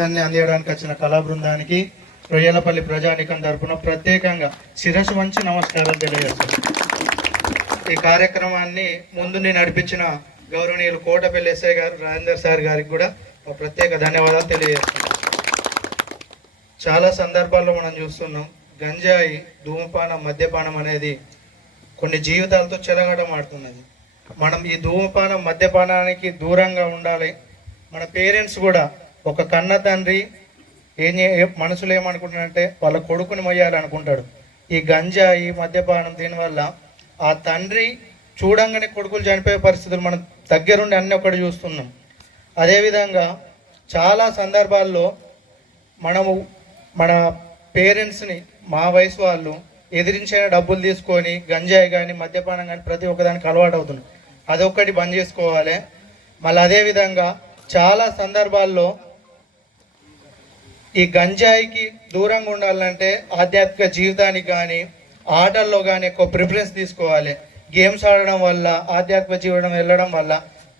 అందించడానికి వచ్చిన కళా బృందానికి రొయ్యలపల్లి ప్రజానికం తరపున ప్రత్యేకంగా శిరస్సు వంచి నమస్కారాలు తెలియజేస్తాను. ఈ కార్యక్రమాన్ని ముందుని నడిపించిన గౌరవనీయులు కోటపల్లి ఎస్ఐ గారు రాజేందర్ సార్ గారికి కూడా ప్రత్యేక ధన్యవాదాలు తెలియజేస్తున్నాం. చాలా సందర్భాల్లో మనం చూస్తున్నాం, గంజాయి, ధూమపానం, మద్యపానం అనేది కొన్ని జీవితాలతో చెలగటమాడుతున్నది. మనం ఈ ధూమపానం, మద్యపానానికి దూరంగా ఉండాలి. మన పేరెంట్స్ కూడా, ఒక కన్న తండ్రి మనసులో ఏమనుకుంటాడంటే వాళ్ళ కొడుకుని మొయ్యాలనుకుంటాడు. ఈ గంజాయి, మద్యపానం దీనివల్ల ఆ తండ్రి చూడంగానే కొడుకులు చనిపోయే పరిస్థితులు మనం దగ్గరుండి అన్నీ ఒకటి చూస్తున్నాం. అదేవిధంగా చాలా సందర్భాల్లో మనము మన పేరెంట్స్ని, మా వయసు వాళ్ళు ఎదిరించిన డబ్బులు తీసుకొని గంజాయి కానీ మద్యపానం కానీ ప్రతి ఒక్కదానికి అలవాటు అవుతున్నాం. అదొక్కటి బంద్ చేసుకోవాలి. మళ్ళీ అదేవిధంగా చాలా సందర్భాల్లో ఈ గంజాయికి దూరంగా ఉండాలంటే ఆధ్యాత్మిక జీవితానికి కానీ ఆటల్లో కానీ ఎక్కువ ప్రిఫరెన్స్ తీసుకోవాలి. గేమ్స్ ఆడడం వల్ల ఆధ్యాత్మిక జీవితం వెళ్ళడం వల్ల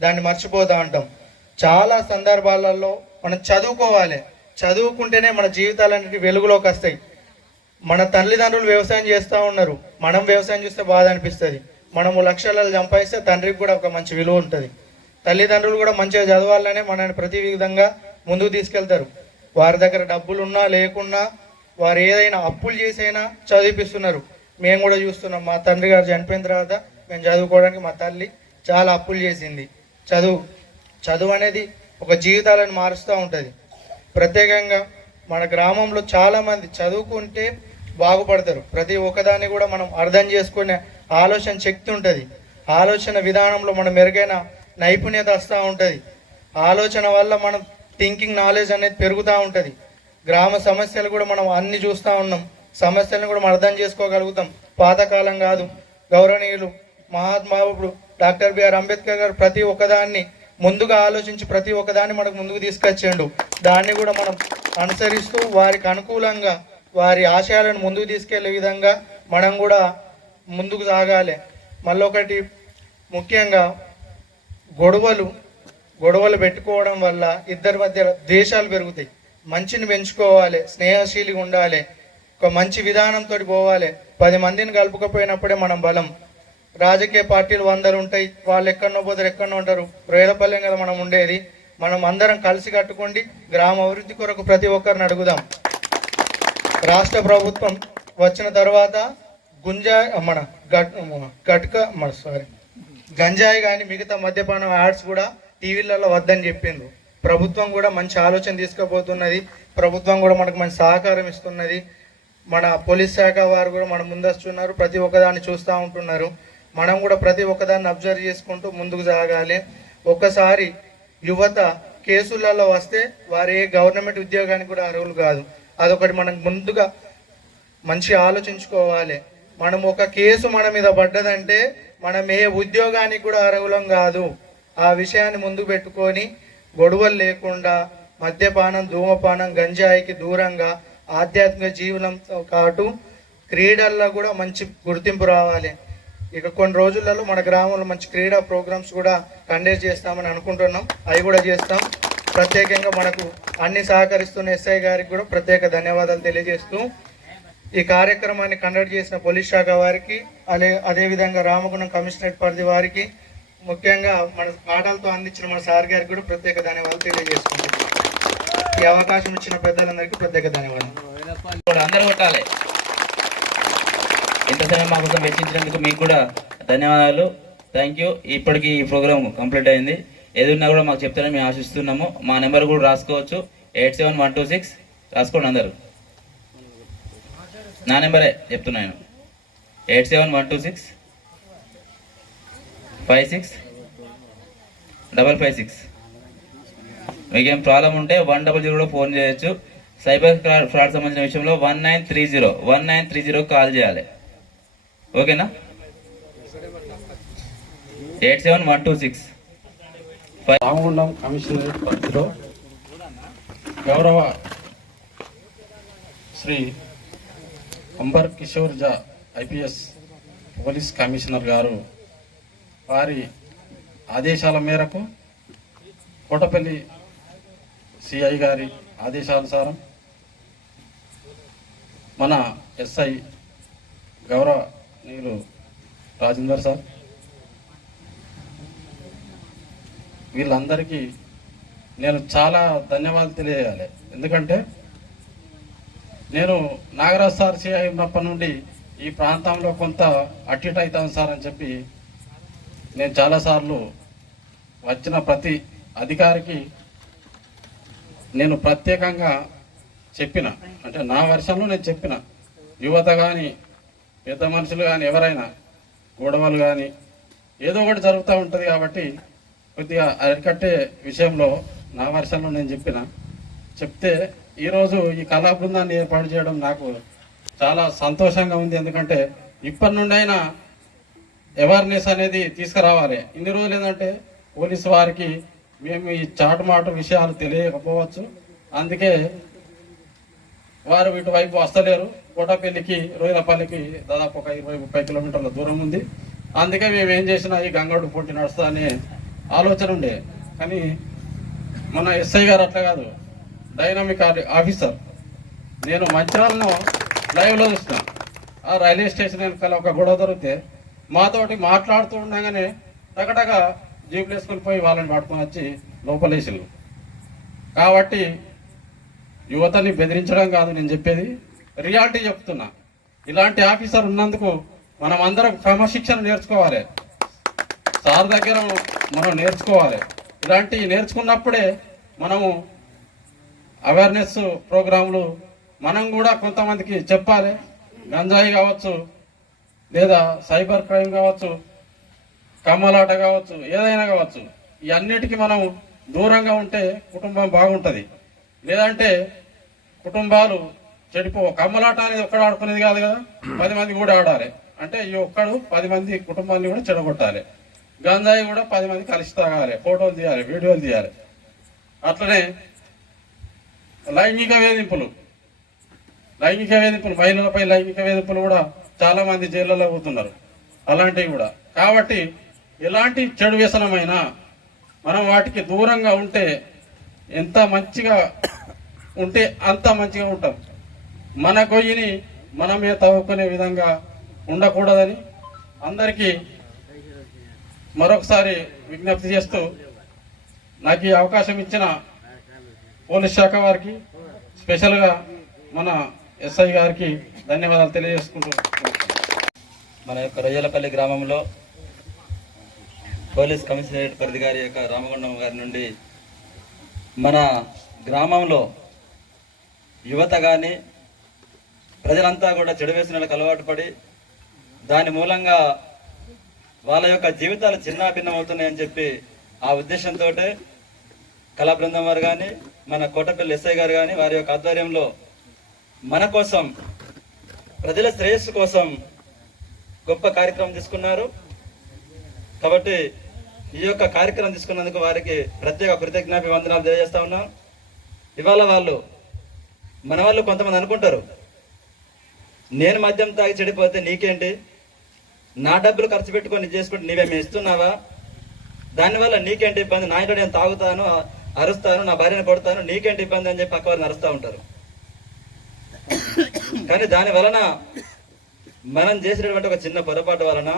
దాన్ని మర్చిపోతూ ఉంటాం. చాలా సందర్భాలలో మనం చదువుకోవాలి. చదువుకుంటేనే మన జీవితాలన్నిటి వెలుగులోకి వస్తాయి. మన తల్లిదండ్రులు వ్యవసాయం చేస్తూ ఉన్నారు, మనం వ్యవసాయం చేస్తే బాధ అనిపిస్తుంది. మనము లక్షలలో సంపాదిస్తే తండ్రికి కూడా ఒక మంచి విలువ ఉంటుంది. తల్లిదండ్రులు కూడా మంచిగా చదవాలనే మనల్ని ప్రతి విధంగా ముందుకు తీసుకెళ్తారు. వారి దగ్గర డబ్బులు ఉన్నా లేకున్నా వారు ఏదైనా అప్పులు చేసైనా చదివిపిస్తున్నారు. మేము కూడా చూస్తున్నాం. మా తండ్రి గారు చనిపోయిన తర్వాత మేము చదువుకోవడానికి మా తల్లి చాలా అప్పులు చేసింది. చదువు అనేది ఒక జీవితాలను మారుస్తూ ఉంటుంది. ప్రత్యేకంగా మన గ్రామంలో చాలామంది చదువుకుంటే బాగుపడతారు. ప్రతి ఒక్కదాన్ని కూడా మనం అర్థం చేసుకునే ఆలోచన శక్తి ఉంటుంది. ఆలోచన విధానంలో మనం మెరుగైన నైపుణ్యత వస్తూ ఉంటుంది. ఆలోచన వల్ల మనం థింకింగ్ నాలెడ్జ్ అనేది పెరుగుతూ ఉంటుంది. గ్రామ సమస్యలు కూడా మనం అన్ని చూస్తూ ఉన్నాం. సమస్యలను కూడా మనం అర్థం చేసుకోగలుగుతాం. పాతకాలం కాదు, గౌరవనీయులు మహాత్మావుడు డాక్టర్ బిఆర్ అంబేద్కర్ గారు ప్రతి ఒక్కదాన్ని ముందుగా ఆలోచించి ప్రతి ఒక్కదాన్ని మనకు ముందుకు తీసుకొచ్చిండు. దాన్ని కూడా మనం అనుసరిస్తూ వారికి అనుకూలంగా వారి ఆశయాలను ముందుకు తీసుకెళ్లే విధంగా మనం కూడా ముందుకు సాగాలి. మళ్ళీ ఒకటి ముఖ్యంగా గొడవలు పెట్టుకోవడం వల్ల ఇద్దరి మధ్య ద్వేషాలు పెరుగుతాయి. మంచిని పెంచుకోవాలి, స్నేహశీలిగా ఉండాలి, ఒక మంచి విధానంతో పోవాలి. 10 మందిని కలుపుకపోయినప్పుడే మనం బలం. రాజకీయ పార్టీలు 100 ఉంటాయి, వాళ్ళు ఎక్కడనో పోతారు, ఎక్కడనో ఉంటారు. రొయ్యలపల్లెం కదా మనం ఉండేది. మనం అందరం కలిసి కట్టుకోండి, గ్రామ అభివృద్ధి కొరకు ప్రతి ఒక్కరిని అడుగుదాం. రాష్ట్ర ప్రభుత్వం వచ్చిన తర్వాత గంజాయి కానీ మిగతా మద్యపానం యాడ్స్ కూడా టీవీలలో వద్దని చెప్పిండ్రు. ప్రభుత్వం కూడా మంచి ఆలోచన తీసుకుపోతున్నది. ప్రభుత్వం కూడా మనకు మంచి సహకారం ఇస్తున్నది. మన పోలీస్ శాఖ వారు కూడా మన ముందస్తున్నారు, ప్రతి ఒక్కదాన్ని చూస్తూ ఉంటున్నారు. మనం కూడా ప్రతి ఒక్కదాన్ని అబ్జర్వ్ చేసుకుంటూ ముందుకు సాగాలి. ఒకసారి యువత కేసులలో వస్తే వారు ఏ గవర్నమెంట్ ఉద్యోగానికి కూడా అర్హులు కాదు. అదొకటి మనం ముందుగా మంచి ఆలోచించుకోవాలి. మనం ఒక కేసు మన మీద పడ్డదంటే మనం ఏ ఉద్యోగానికి కూడా అర్హులం కాదు. ఆ విషయాన్ని ముందు పెట్టుకొని గొడవలు లేకుండా మద్యపానం, ధూమపానం, గంజాయికి దూరంగా ఆధ్యాత్మిక జీవనంతో పాటు క్రీడల్లో కూడా మంచి గుర్తింపు రావాలి. ఇక కొన్ని రోజులలో మన గ్రామంలో మంచి క్రీడా ప్రోగ్రామ్స్ కూడా కండక్ట్ చేస్తామని అనుకుంటున్నాం. అవి కూడా చేస్తాం. ప్రత్యేకంగా మనకు అన్ని సహకరిస్తున్న ఎస్ఐ గారికి కూడా ప్రత్యేక ధన్యవాదాలు తెలియజేస్తూ ఈ కార్యక్రమాన్ని కండక్ట్ చేసిన పోలీస్ శాఖ వారికి, అదేవిధంగా రామగుణం కమిషనరేట్ పరిధి వారికి, ముఖ్యంగా మన పాఠాలతో అందించిన మన సార్ గారికి కూడా ప్రత్యేక ధన్యవాదాలు తెలియజేసుకుంటున్నాం. ఈ అవకాశం ఇచ్చిన పెద్దలందరికీ ప్రత్యేక ధన్యవాదాలు. అందరూ కొట్టాలి. ఇంత సమయం మా కోసం వెచ్చించినందుకు మీకు కూడా ధన్యవాదాలు. Thank you. ఇప్పటికీ ఈ ప్రోగ్రామ్ కంప్లీట్ అయింది. ఏదున్నా కూడా మాకు చెప్తారని మేము ఆశిస్తున్నాము. మా నెంబర్ కూడా రాసుకోవచ్చు, 87126. రాసుకోండి అందరు. నా నెంబరే చెప్తున్నాను, 87126 56 మీకేం ప్రాబ్లం ఉంటే 100 కూడా ఫోన్ చేయొచ్చు. సైబర్ ఫ్రాడ్ సంబంధించిన విషయంలో 1930 కాల్ చేయాలి. ఓకేనా? 87126. రామగుండం కమిషనరేట్ పరిధిలో గౌరవ శ్రీ అంబర్ కిషోర్ జా ఐపీఎస్ పోలీస్ కమిషనర్ గారు వారి ఆదేశాల మేరకు కోటపల్లి సిఐ గారి ఆదేశానుసారం మన ఎస్ఐ గౌరవనీయులు రాజేందర్ సార్ వీళ్ళందరికీ నేను చాలా ధన్యవాదాలు తెలియజేయాలి. ఎందుకంటే నేను నాగరాజ్ సార్ సిఐ ఉన్నప్పటి నుండి ఈ ప్రాంతంలో కొంత అటు ఇటు అవుతాను సార్ అని చెప్పి నేను చాలాసార్లు వచ్చిన ప్రతి అధికారికి నేను ప్రత్యేకంగా చెప్పిన, అంటే నా వర్షంలో నేను చెప్పిన, యువత కానీ పెద్ద మనుషులు కానీ ఎవరైనా గొడవలు కానీ ఏదో ఒకటి జరుగుతూ ఉంటుంది కాబట్టి కొద్దిగా అరికట్టే విషయంలో నా వర్షంలో నేను చెప్తే ఈరోజు ఈ కళా బృందాన్ని ఏర్పాటు చేయడం నాకు చాలా సంతోషంగా ఉంది. ఎందుకంటే ఇప్పటి నుండి అయినా అవేర్నెస్ అనేది తీసుకురావాలి. ఇన్ని రోజులు ఏంటంటే పోలీసు వారికి మేము ఈ చాటుమాటు విషయాలు తెలియకపోవచ్చు, అందుకే వారు ఇటువైపు వస్తలేరు. కోటపల్లికి రొయ్యలపల్లికి దాదాపు ఒక 20-30 కిలోమీటర్ల దూరం ఉంది. అందుకే మేము ఏం చేసినా ఈ గంగోడు పోటీ నడుస్తా అనే ఆలోచన ఉండే. కానీ మన ఎస్ఐ గారు అట్లా కాదు, డైనామిక్ ఆఫీసర్. నేను మంచిర్యాలను లైవ్లో చూసిన, ఆ రైల్వే స్టేషన్ వెనకాల ఒక గొడవ దొరికితే మాతోటి మాట్లాడుతూ ఉండగానే టకటక జీపులు వేసుకొని పోయి వాళ్ళని పట్టుకొని వచ్చి లోపలేసిళ్ళు. కాబట్టి యువతని బెదిరించడం కాదు నేను చెప్పేది, రియాలిటీ చెప్తున్నా. ఇలాంటి ఆఫీసర్ ఉన్నందుకు మనం అందరం క్రమశిక్షణ నేర్చుకోవాలి, సార్ దగ్గర మనం నేర్చుకోవాలి. ఇలాంటివి నేర్చుకున్నప్పుడే మనము అవేర్నెస్ ప్రోగ్రాంలు మనం కూడా కొంతమందికి చెప్పాలి. గంజాయి కావచ్చు, లేదా సైబర్ క్రైమ్ కావచ్చు, కమ్మలాట కావచ్చు, ఏదైనా కావచ్చు, ఇవన్నిటికీ మనం దూరంగా ఉంటే కుటుంబం బాగుంటుంది. లేదంటే కుటుంబాలు కమ్మలాట అనేది ఒక్కడు ఆడుకునేది కాదు కదా, 10 మంది కూడా ఆడాలి. అంటే ఈ ఒక్కడు 10 మంది కుటుంబాన్ని కూడా చెడగొట్టాలి. గంజాయి కూడా 10 మంది కలిసి తాగాలి, ఫోటోలు తీయాలి, వీడియోలు తీయాలి. అట్లనే లైంగిక వేధింపులు, మహిళలపై లైంగిక వేధింపులు కూడా చాలా మంది జైళ్ళలో పోతున్నారు, అలాంటివి కూడా. కాబట్టి ఎలాంటి చెడు వ్యసనమైనా మనం వాటికి దూరంగా ఉంటే ఎంత మంచిగా ఉంటే అంత మంచిగా ఉంటాం. మన గొయ్యిని మనమే తవ్వుకునే విధంగా ఉండకూడదని అందరికీ మరొకసారి విజ్ఞప్తి చేస్తూ నాకు ఈ అవకాశం ఇచ్చిన పోలీస్ శాఖ వారికి, స్పెషల్గా మన ఎస్ఐ గారికి ధన్యవాదాలు తెలియజేసుకుంటూ, మన యొక్క రొయ్యలపల్లి గ్రామంలో పోలీస్ కమిషనరేట్ పరిధి గారి యొక్క రామగుండం గారి నుండి మన గ్రామంలో యువత కానీ ప్రజలంతా కూడా చెడు వ్యసనాలకు అలవాటు పడి దాని మూలంగా వాళ్ళ యొక్క జీవితాలు చిన్నాభిన్నమవుతున్నాయని చెప్పి ఆ ఉద్దేశంతో కళా బృందం వారు కానీ మన కోటపల్లి ఎస్ఐ గారు కానీ వారి యొక్క ఆధ్వర్యంలో మన కోసం, ప్రజల శ్రేయస్సు కోసం గొప్ప కార్యక్రమం తీసుకున్నారు. కాబట్టి ఈ యొక్క కార్యక్రమం తీసుకున్నందుకు వారికి ప్రత్యేక కృతజ్ఞాభివందనాలు తెలియజేస్తా ఉన్నాం. ఇవాళ మన వాళ్ళు కొంతమంది అనుకుంటారు, నేను మద్యం తాగి చెడిపోతే నీకేంటి, నా డబ్బులు ఖర్చు పెట్టుకొని చేసుకుంటే నీవేమి ఇస్తున్నావా, దానివల్ల నీకేంటి ఇబ్బంది, నా ఇంట్లో నేను తాగుతాను, అరుస్తాను, నా భార్యను కొడతాను, నీకేంటి ఇబ్బంది అని చెప్పి పక్క వారిని అరుస్తూ ఉంటారు. కానీ దాని వలన మనం చేసినటువంటి ఒక చిన్న పొరపాటు వలన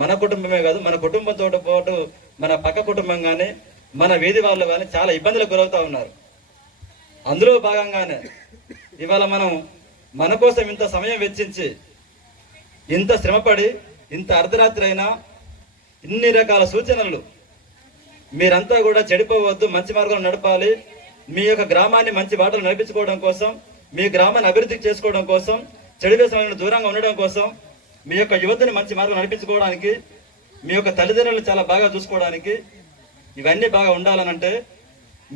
మన కుటుంబమే కాదు, మన కుటుంబంతో పాటు మన పక్క కుటుంబం కానీ మన వీధి వాళ్ళు కానీ చాలా ఇబ్బందులకు గురవుతూ ఉన్నారు. అందులో భాగంగానే ఇవాళ మనం మన కోసం ఇంత సమయం వెచ్చించి, ఇంత శ్రమపడి, ఇంత అర్ధరాత్రి అయినా ఇన్ని రకాల సూచనలు, మీరంతా కూడా చెడిపోవద్దు, మంచి మార్గంలో నడపాలి, మీ యొక్క గ్రామాన్ని మంచి బాటలు నడిపించుకోవడం కోసం, మీ గ్రామాన్ని అభివృద్ధి చేసుకోవడం కోసం, చెడు వ్యసనాలను దూరంగా ఉండడం కోసం, మీ యొక్క యువతని మంచి మార్గం నడిపించుకోవడానికి, మీ యొక్క తల్లిదండ్రులను చాలా బాగా చూసుకోవడానికి, ఇవన్నీ బాగా ఉండాలనంటే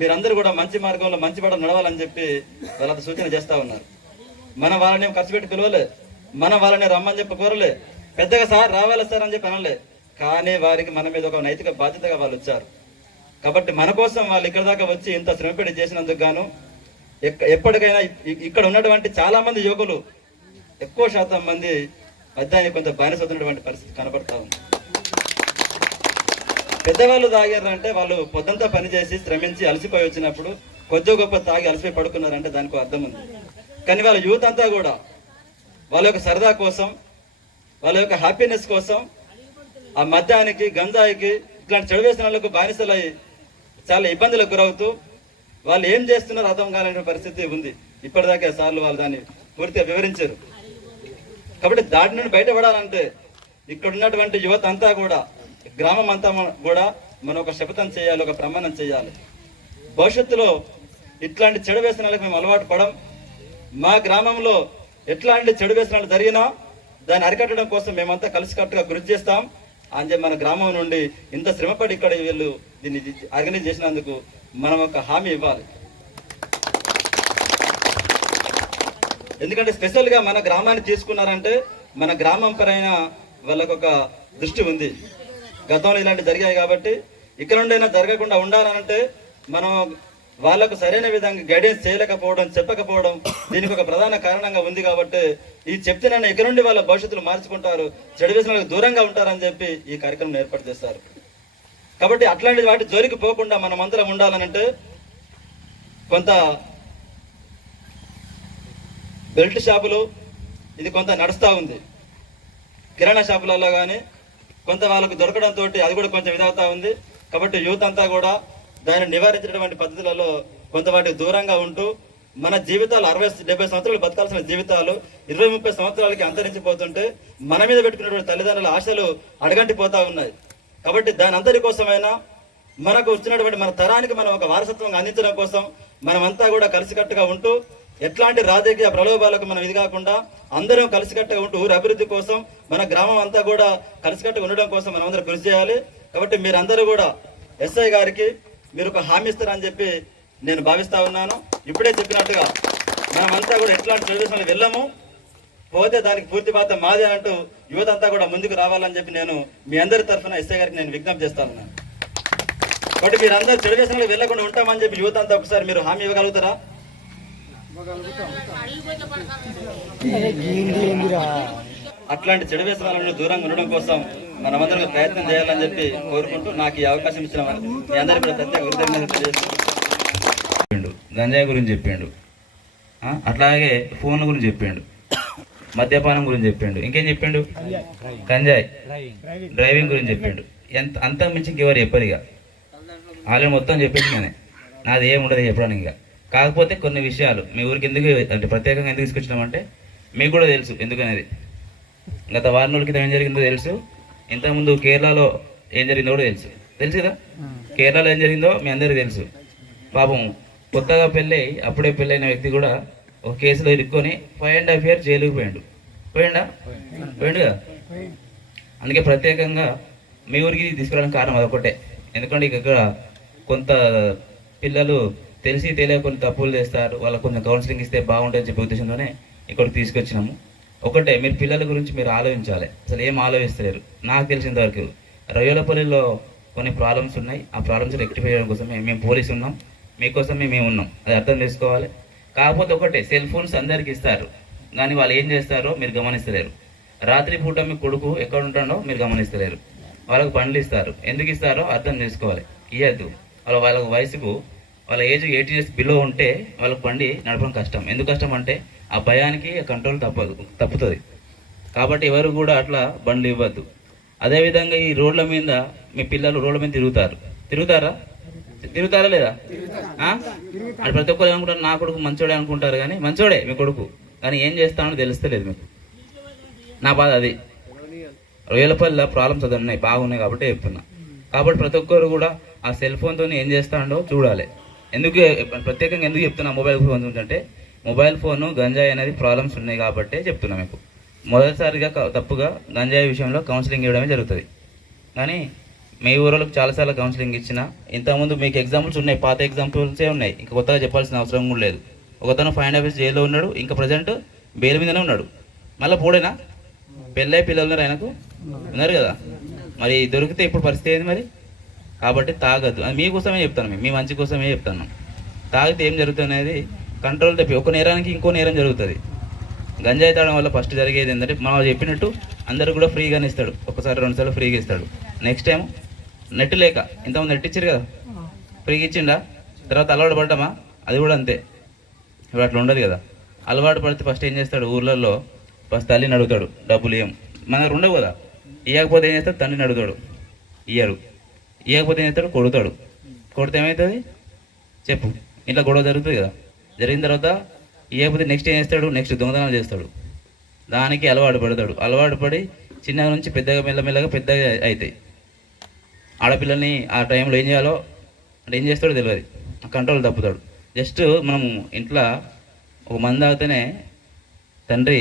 మీరందరూ కూడా మంచి మార్గంలో మంచి బాటలు నడవాలని చెప్పి వాళ్ళంత సూచన చేస్తూ ఉన్నారు. మనం వాళ్ళని ఖర్చు పెట్టి పిలవలే, మనం వాళ్ళని రమ్మని చెప్పి కోరలే, పెద్దగా సార్ రావాలి సార్ అని చెప్పి అనలే. కానీ వారికి మన మీద ఒక నైతిక బాధ్యతగా వాళ్ళు వచ్చారు. కాబట్టి మన కోసం వాళ్ళు ఇక్కడ దాకా వచ్చి ఇంత శ్రమపడి చేసినందుకు గాను ఎప్పటికైనా ఇక్కడ ఉన్నటువంటి చాలా మంది యువకులు, ఎక్కువ శాతం మంది మద్యానికి కొంత బానిసవుతున్నటువంటి పరిస్థితి కనపడతా ఉంది. పెద్దవాళ్ళు తాగారంటే వాళ్ళు పొద్దంతా పనిచేసి శ్రమించి అలసిపోయి వచ్చినప్పుడు కొద్ది గొప్ప తాగి అలసిపోయి పడుకున్నారంటే దానికి అర్థం ఉంది. కానీ వాళ్ళ యూత్ అంతా కూడా వాళ్ళ యొక్క సరదా కోసం, వాళ్ళ యొక్క హ్యాపీనెస్ కోసం ఆ మద్యానికి, గంజాయికి, ఇట్లాంటి చెడు వ్యసనాలకు బానిసలై చాలా ఇబ్బందులకు గురవుతూ వాళ్ళు ఏం చేస్తున్నారో అర్థం కాలేని పరిస్థితి ఉంది. ఇప్పటిదాకా సార్లు వాళ్ళు దాన్ని పూర్తిగా వివరించారు. కాబట్టి దాటి నుండి బయటపడాలంటే ఇక్కడ ఉన్నటువంటి యువత అంతా కూడా, గ్రామం అంతా కూడా మనం ఒక శపథం చేయాలి, ఒక ప్రమాణం చేయాలి. భవిష్యత్తులో ఇట్లాంటి చెడు వ్యసనాలకు మేము అలవాటు పడం. మా గ్రామంలో ఎట్లాంటి చెడు వ్యసనాలు జరిగినా దాన్ని అరికట్టడం కోసం మేమంతా కలిసికట్టుగా కృషి చేస్తాం అని చెప్పి మన గ్రామం నుండి ఇంత శ్రమపడి ఇక్కడ వీళ్ళు దీన్ని ఆర్గనైజ్ చేసినందుకు మనం ఒక హామీ ఇవ్వాలి. ఎందుకంటే స్పెషల్గా మన గ్రామాన్ని తీసుకున్నారంటే మన గ్రామం పైన వాళ్ళకు ఒక దృష్టి ఉంది. గతంలో ఇలాంటి జరిగాయి కాబట్టి ఇక్కడ నుండైనా జరగకుండా ఉండాలంటే మనం వాళ్ళకు సరైన విధంగా గైడెన్స్ చేయలేకపోవడం, చెప్పకపోవడం దీనికి ఒక ప్రధాన కారణంగా ఉంది. కాబట్టి ఈ చెప్తేనన్నా ఇక్కడ నుండి వాళ్ళ భవిష్యత్తులు మార్చుకుంటారు, చెడు వ్యసనాలకు దూరంగా ఉంటారని చెప్పి ఈ కార్యక్రమం ఏర్పాటు చేస్తారు. కాబట్టి అట్లాంటి వాటి జోలికి పోకుండా మనం అందరం ఉండాలనంటే కొంత బెల్ట్ షాపులు ఇది కొంత నడుస్తూ ఉంది. కిరాణా షాపులలో కానీ కొంత వాళ్ళకు దొరకడంతో అది కూడా కొంచెం ఇదవుతా ఉంది. కాబట్టి యూత్ అంతా కూడా దాన్ని నివారించినటువంటి పద్ధతులలో కొంత వాటికి దూరంగా ఉంటూ మన జీవితాలు 60-70 సంవత్సరాలు బతకాల్సిన జీవితాలు 20-30 సంవత్సరాలకి అంతరించిపోతుంటే మన మీద పెట్టుకున్నటువంటి తల్లిదండ్రుల ఆశలు అడగంటిపోతా ఉన్నాయి. కాబట్టి దాని అందరి కోసమైనా మనకు వచ్చినటువంటి మన తరానికి మనం ఒక వారసత్వంగా అందించడం కోసం మనమంతా కూడా కలిసికట్టుగా ఉంటూ ఎట్లాంటి రాజకీయ ప్రలోభాలకు మనం ఇది కాకుండా అందరం కలిసికట్టుగా ఉంటూ ఊరి అభివృద్ధి కోసం, మన గ్రామం అంతా కూడా కలిసికట్టుగా ఉండడం కోసం మనం అందరూ కృషి చేయాలి. కాబట్టి మీరందరూ కూడా ఎస్ఐ గారికి మీరు ఒక హామీ ఇస్తారని చెప్పి నేను భావిస్తా ఉన్నాను. ఇప్పుడే చెప్పినట్టుగా మనమంతా కూడా ఎట్లాంటి ప్రదేశాలకు వెళ్ళము, పోతే దానికి పూర్తి బాధ్యత మాదే అంటూ యువత అంతా కూడా ముందుకు రావాలని చెప్పి నేను మీ అందరి తరఫున ఎస్ఐ గారికి నేను విజ్ఞప్తి చేస్తా ఉన్నాను. కాబట్టి మీరందరూ చెడు వ్యసనాలకు వెళ్ళకుండా ఉంటామని చెప్పి యువత అంతా ఒకసారి మీరు హామీ ఇవ్వగలుగుతారా? అట్లాంటి చెడు వ్యసనాలను దూరంగా ఉండడం కోసం మనమందరం ప్రయత్నం చేయాలని చెప్పి కోరుకుంటూ నాకు ఈ అవకాశం ఇచ్చిన మీ అందరికీ కూడా ప్రత్యేక కృతజ్ఞతలు తెలియజేస్తున్నాను. గంజాయి గురించి చెప్పిండు, అట్లాగే ఫోన్ గురించి చెప్పిండు, మద్యపానం గురించి చెప్పిండు, ఇంకేం చెప్పిండు, గంజాయి డ్రైవింగ్ గురించి చెప్పిండు. అంతా మించి ఇంకెవరు చెప్పరు. ఆల్రెడీ మొత్తం చెప్పేసి నేనే, నాది ఏముండదు చెప్పడానికి. ఇంకా కాకపోతే కొన్ని విషయాలు మీ ఊరికి ఎందుకు అంటే ప్రత్యేకంగా ఎందుకు తీసుకొచ్చినామంటే మీకు కూడా తెలుసు ఎందుకనేది. గత వారం రోజుల క్రితం ఏం జరిగిందో తెలుసు, ఇంతకుముందు కేరళలో ఏం జరిగిందో కూడా తెలుసు కదా. కేరళలో ఏం జరిగిందో మీ అందరికీ తెలుసు. పాపం కొత్తగా అప్పుడే పెళ్ళైన వ్యక్తి కూడా ఒక కేసులో ఇరుక్కొని 5.5 years జైలుకి పోయిండుగా. అందుకే ప్రత్యేకంగా మీ ఊరికి తీసుకురావడానికి కారణం అదొకటే. ఎందుకంటే ఇక్కడ కొంత పిల్లలు తెలిసి తెలియక కొన్ని తప్పులు చేస్తారు, వాళ్ళకు కొంచెం కౌన్సిలింగ్ ఇస్తే బాగుంటుందని చెప్పే ఉద్దేశంతోనే ఇక్కడికి తీసుకొచ్చినాము. ఒకటే, మీరు పిల్లల గురించి మీరు ఆలోచించాలి. అసలు ఏం ఆలోచిస్తలేరు. నాకు తెలిసినంత వరకు రొయ్యలపల్లిలో కొన్ని ప్రాబ్లమ్స్ ఉన్నాయి. ఆ ప్రాబ్లమ్స్ రెక్టిఫై చేయడం కోసమే మేము పోలీసు ఉన్నాం, మీకోసం మేము ఉన్నాం. అది అర్థం చేసుకోవాలి. కాకపోతే ఒకటే, సెల్ ఫోన్స్ అందరికి ఇస్తారు, కానీ వాళ్ళు ఏం చేస్తారో మీరు గమనిస్తలేరు. రాత్రి పూట మీ కొడుకు ఎక్కడ ఉంటాడో మీరు గమనిస్తలేరు. వాళ్ళకు బండ్లు ఇస్తారు, ఎందుకు ఇస్తారో అర్థం చేసుకోవాలి. ఇవ్వద్దు. వాళ్ళ వయసుకు వాళ్ళ ఏజ్ 8 years బిలో ఉంటే వాళ్ళకి బండి నడపడం కష్టం. ఎందుకు కష్టం అంటే ఆ భయానికి కంట్రోల్ తప్పుతుంది. కాబట్టి ఎవరు కూడా అట్లా బండ్లు ఇవ్వద్దు. అదేవిధంగా ఈ రోడ్ల మీద మీ పిల్లలు రోడ్ల మీద తిరుగుతారా లేదా? అది ప్రతి ఒక్కరు ఏమనుకుంటారు, నా కొడుకు మంచోడే అనుకుంటారు. కానీ మంచోడే మీ కొడుకు, కానీ ఏం చేస్తానో తెలుస్తలేదు మీకు. నా బాధ అది. రొయ్యలపల్లిలో ప్రాబ్లమ్స్ అది ఉన్నాయి, బాగున్నాయి కాబట్టి చెప్తున్నా. కాబట్టి ప్రతి ఒక్కరు కూడా ఆ సెల్ ఫోన్తో ఏం చేస్తాడో చూడాలి. ప్రత్యేకంగా ఎందుకు చెప్తున్నా మొబైల్ ఫోన్ అంటే, మొబైల్ ఫోను గంజాయి అనేది ప్రాబ్లమ్స్ ఉన్నాయి కాబట్టి చెప్తున్నా మీకు. మొదటిసారిగా తప్పుగా గంజాయి విషయంలో కౌన్సిలింగ్ ఇవ్వడమే జరుగుతుంది. కానీ మీ ఊళ్ళకి చాలాసార్లు కౌన్సిలింగ్ ఇచ్చిన, ఇంతకుముందు మీకు ఎగ్జాంపుల్స్ ఉన్నాయి, పాత ఎగ్జాంపుల్సే ఉన్నాయి, ఇంకా కొత్తగా చెప్పాల్సిన అవసరం కూడా లేదు. ఒకతను 5.5 years జైల్లో ఉన్నాడు, ఇంకా ప్రజెంట్ బెయిల్ మీదనే ఉన్నాడు. మళ్ళీ పోడేనా? పెళ్ళై పిల్లలు ఉన్నారు, ఆయనకు ఉన్నారు కదా. మరి దొరికితే ఇప్పుడు పరిస్థితి ఏంది మరి? కాబట్టి తాగద్దు. అది మీకోసమే చెప్తాను, మీ మంచి కోసమే చెప్తాను. తాగితే ఏం జరుగుతుంది అనేది కంట్రోల్ తప్పి ఒక నేరానికి ఇంకో నేరం జరుగుతుంది. గంజాయి తాగడం వల్ల ఫస్ట్ జరిగేది ఏంటంటే, మనం చెప్పినట్టు అందరూ కూడా ఫ్రీగానే ఇస్తాడు, ఒకసారి 2 సార్లు ఫ్రీగా ఇస్తాడు. నెక్స్ట్ టైం నెట్ లేక ఇంతకుముందు నెట్ ఇచ్చారు కదా, ఫ్రీగా ఇచ్చిండా, తర్వాత అలవాటు పడ్డామా, అది కూడా అంతే. ఇప్పుడు అట్లా ఉండదు కదా. అలవాటు పడితే ఫస్ట్ ఏం చేస్తాడు, ఊర్లలో ఫస్ట్ తల్లిని అడుగుతాడు, డబ్బులు ఏం మన దగ్గర ఉండవు కదా. ఇవ్వకపోతే ఏం చేస్తాడు, తండ్రిని అడుగుతాడు, ఇయ్యరు. ఇవ్వకపోతే ఏం చేస్తాడు, కొడతాడు. కొడితే ఏమవుతుంది చెప్పు, ఇంట్లో గొడవ జరుగుతుంది కదా. జరిగిన తర్వాత ఇవ్వకపోతే నెక్స్ట్ ఏం చేస్తాడు, నెక్స్ట్ దొంగతనాలు చేస్తాడు. దానికి అలవాటు పడతాడు. అలవాటు పడి చిన్న నుంచి పెద్దగా మెల్లమెల్లగా పెద్దగా అవుతాయి. ఆడపిల్లల్ని ఆ టైంలో ఏం చేయాలో అంటే ఏం చేస్తాడో తెలియదు, కంట్రోల్ తప్పుతాడు. జస్ట్ మనం ఇంట్లో ఒక మంది తాగితేనే తండ్రి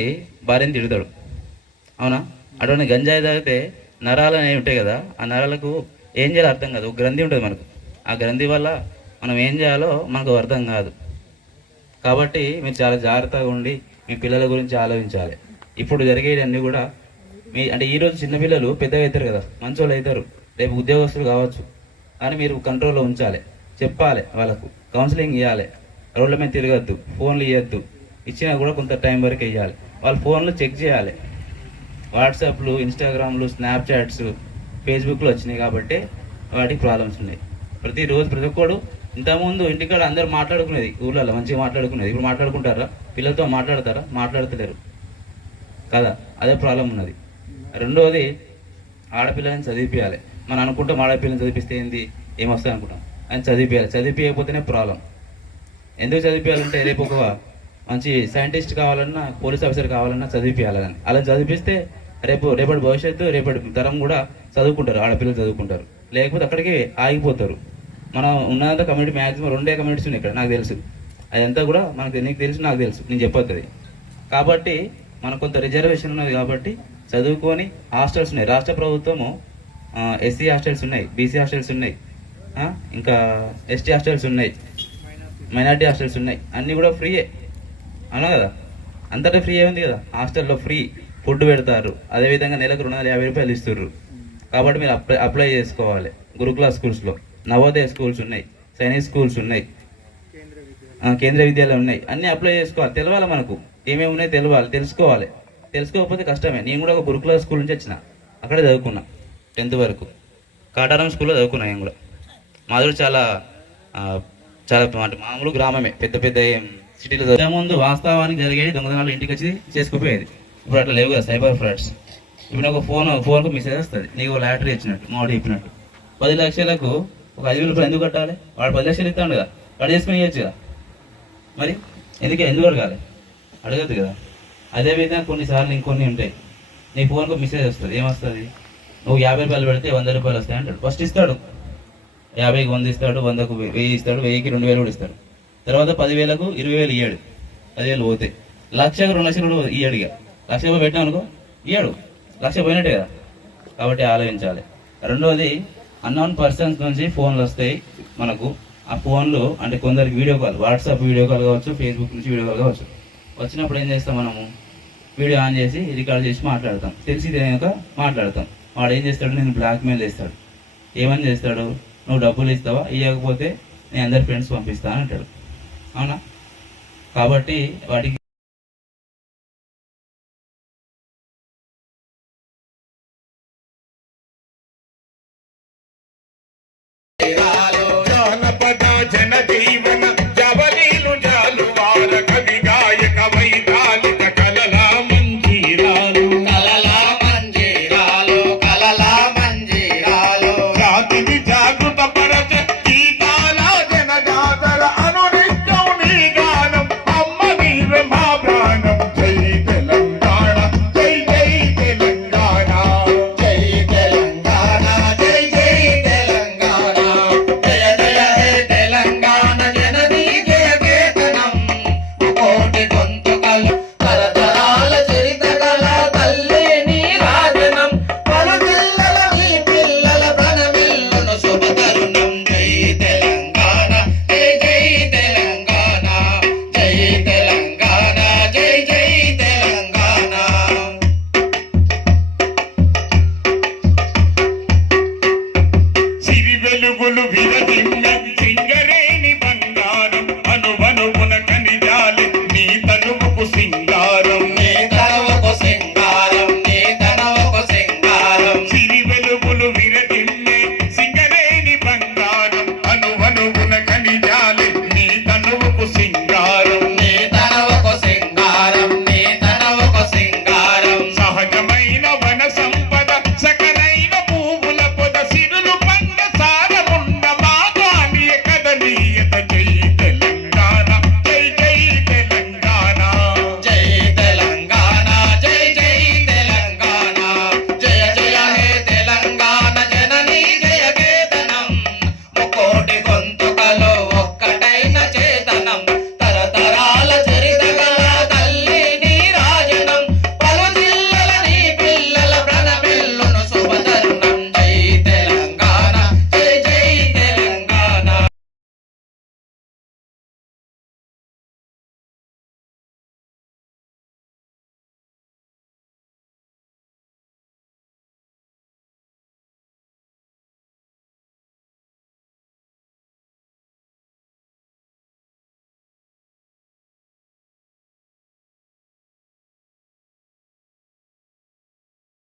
భార్యని తిడతాడు, అవునా? అటువంటి గంజాయి తాగితే నరాలు అనేవి ఉంటాయి కదా, ఆ నరాలకు ఏం చేయాలో అర్థం కాదు. ఒక గ్రంథి ఉంటుంది మనకు, ఆ గ్రంథి వల్ల మనం ఏం చేయాలో మనకు అర్థం కాదు. కాబట్టి మీరు చాలా జాగ్రత్తగా ఉండి మీ పిల్లల గురించి ఆలోచించాలి. ఇప్పుడు జరిగేవన్నీ కూడా అంటే ఈరోజు చిన్నపిల్లలు పెద్దగా అవుతారు కదా, మంచోళ్ళు అవుతారు, రేపు ఉద్యోగస్తులు కావచ్చు. కానీ మీరు కంట్రోల్లో ఉంచాలి, చెప్పాలి, వాళ్ళకు కౌన్సిలింగ్ ఇవ్వాలి. రోడ్ల మీద తిరగద్దు, ఫోన్లు ఇవ్వద్దు, ఇచ్చినా కూడా కొంత టైం వరకు ఇవ్వాలి. వాళ్ళ ఫోన్లు చెక్ చేయాలి. వాట్సాప్లు, ఇన్స్టాగ్రామ్లు, స్నాప్చాట్స్, ఫేస్బుక్లు వచ్చినాయి కాబట్టి వాటికి ప్రాబ్లమ్స్ ఉన్నాయి. ప్రతిరోజు ప్రతి ఒక్కడు ఇంతకుముందు ఇంటికాడ అందరూ మాట్లాడుకునేది, ఊళ్ళలో మంచిగా మాట్లాడుకునేది. ఇప్పుడు మాట్లాడుకుంటారా? పిల్లలతో మాట్లాడతారా? మాట్లాడతలేరు కదా, అదే ప్రాబ్లం ఉన్నది. రెండోది, ఆడపిల్లని చదివిపించాలి. మనం అనుకుంటాం ఆడపిల్లని చదివిస్తే ఏంది ఏమొస్తాయి అనుకుంటాం, అని చదివిపించాలి. చదివిపోతేనే ప్రాబ్లం. ఎందుకు చదివించాలంటే రేపు ఒక మంచి సైంటిస్ట్ కావాలన్నా, పోలీస్ ఆఫీసర్ కావాలన్నా చదివిపించాలని. అలా చదివిస్తే రేపటి భవిష్యత్తు, రేపటి తరం కూడా చదువుకుంటారు, ఆడపిల్లలు చదువుకుంటారు. లేకపోతే అక్కడికి ఆగిపోతారు. మనం ఉన్నంత కమ్యూనిటీ మ్యాక్సిమం 2 కమ్యూనిటీస్ ఉన్నాయి ఇక్కడ, నాకు తెలుసు. అదంతా కూడా నీకు తెలుసు, నాకు తెలుసు, నేను చెప్పొద్దు. కాబట్టి మనకు కొంత రిజర్వేషన్ ఉన్నది కాబట్టి చదువుకొని హాస్టల్స్ ఉన్నాయి. రాష్ట్ర ప్రభుత్వము ఎస్సీ హాస్టల్స్ ఉన్నాయి, బీసీ హాస్టల్స్ ఉన్నాయి, ఇంకా ఎస్టీ హాస్టల్స్ ఉన్నాయి, మైనార్టీ హాస్టల్స్ ఉన్నాయి. అన్నీ కూడా ఫ్రీయే అవునా కదా, అంతటా ఫ్రీ ఉంది కదా. హాస్టల్లో ఫ్రీ ఫుడ్ పెడతారు, అదేవిధంగా నెలకు 250 రూపాయలు ఇస్తుర్రు. కాబట్టి మీరు అప్లై చేసుకోవాలి. గురుకుల స్కూల్స్లో నవోదయ స్కూల్స్ ఉన్నాయి, సైనిక్ స్కూల్స్ ఉన్నాయి, కేంద్రీయ విద్యాలయాలు ఉన్నాయి. అన్నీ అప్లై చేసుకోవాలి. తెలవాలి, మనకు ఏమేమి ఉన్నాయి తెలవాలి, తెలుసుకోవాలి. తెలుసుకోకపోతే కష్టమే. నేను కూడా ఒక గురుకుల స్కూల్ నుంచి వచ్చిన, అక్కడే చదువుకున్నా 10th వరకు. కాటారం స్కూల్లో చదువుకున్నా నేను కూడా. మాది కూడా చాలా అంటే మామూలు గ్రామమే, పెద్ద పెద్ద సిటీలో. ముందు వాస్తవానికి జరిగేది దొంగతనాలు ఇంటికి వచ్చి చేసుకుపోయేది. ఇప్పుడు అట్లా లేవు కదా సైబర్ ఫ్రాడ్స్. ఇప్పుడు నాకు ఫోన్కు మెసేజ్ వస్తుంది, నీకు లాటరీ ఇచ్చినట్టు, మామిడి చెప్పినట్టు. 10 లక్షలకు ఒక 5,000 రూపాయలు ఎందుకు కట్టాలి? వాడు 10 లక్షలు ఇస్తాడు కదా, వాడు చేసుకుని ఇవ్వచ్చు కదా. మరి ఎందుకు అడగాలి? అడగద్దు కదా. అదేవిధంగా కొన్నిసార్లు ఇంకొన్ని ఉంటాయి. నీ ఫోన్కు మెసేజ్ వస్తుంది, ఏమొస్తుంది? నువ్వు 50 రూపాయలు పెడితే 100 రూపాయలు వస్తాయి అంటాడు. ఫస్ట్ ఇస్తాడు, 50కి 100 ఇస్తాడు, 100కు 1000 ఇస్తాడు, 1000కి 2000 కూడా ఇస్తాడు. తర్వాత 10,000కు 20,000 ఇయ్యాడు, 10,000 పోతాయి. 1,00,000కు 2 లక్షలు కూడా ఇయ్యాడు. ఇక 1,00,000 రూపాయలు పెట్టాం అనుకో, ఇయ్యాడు, 1,00,000 పోయినట్టే కదా. కాబట్టి ఆలోచించాలి. రెండోది, అన్నోన్ పర్సన్స్ నుంచి ఫోన్లు వస్తాయి మనకు. ఆ ఫోన్లు అంటే కొందరికి video call, WhatsApp video call కావచ్చు, ఫేస్బుక్ నుంచి వీడియో కాల్ కావచ్చు. వచ్చినప్పుడు ఏం చేస్తాం, మనము వీడియో ఆన్ చేసి రికార్డ్ చేసి మాట్లాడతాం. తెలిసి తెలియక మాట్లాడతాం. వాడు ఏం చేస్తాడు, నేను బ్లాక్మెయిల్ చేస్తాడు. ఏమని చేస్తాడు, నువ్వు డబ్బులు ఇస్తావా, ఇవ్వకపోతే నేను అందరి ఫ్రెండ్స్ పంపిస్తాను అంటాడు, అవునా? కాబట్టి వాటికి